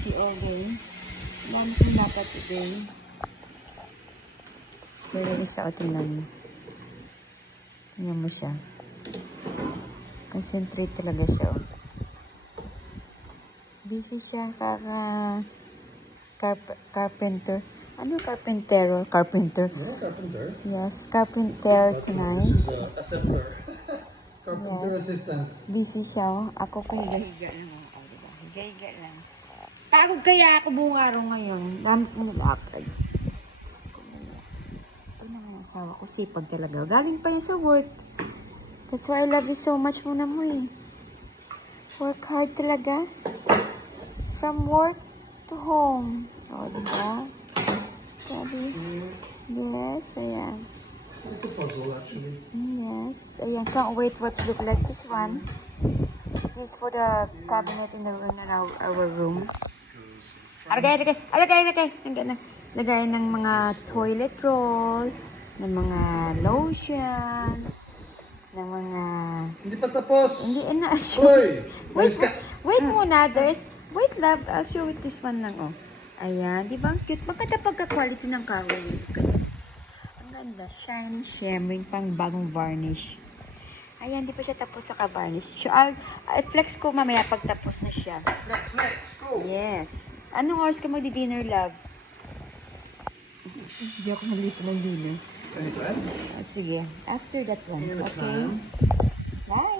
Si Ogay. Dami kong dapat today. Pero isa o tingnan mo. Tingnan mo siya. Concentrate talaga siya. Oh. Busy siya carpenter. Ano carpentero? Carpenter. No, carpenter. Yes, carpenter tonight. This is a assembler. Carpenter Yes. assistant. Busy siya. Oh. Ako ko higa-higa lang. Oh, diba? Higa-higa lang. Pagod kaya ako buong araw ngayon. Dami kong nalakad. Diyos ko muna. Ito naman ang asawa ko. Sipag talaga. Galing pa yan sa work. That's why I love you so much muna mo eh. Work hard talaga. From work to home. O, diba? Sabi. Yes, ayan. It's a puzzle actually. Yes, ayan. Can't wait what's look like this one. This for the cabinet in the room in our room. Alagay. Lagay ng mga toilet roll, ng mga lotion, ng mga... Hindi pa tapos. Hindi, na. Hoy! Wait, Ayos ka. wait muna, wait love, I'll show it this one lang, oh. Ayan, di ba? Ang cute. Maganda pagka-quality ng kahoy. Ang ganda. Shiny, shimmering, pang bagong varnish. Ayan, di pa siya tapos sa ka-varnish. So, I'll flex ko mamaya pag tapos na siya. Next, go. Yes. Anong oras ka magdi-dinner, love? Hindi ako malito ng dinner. Anytime. Sige. After that one. Okay? Anytime. Bye!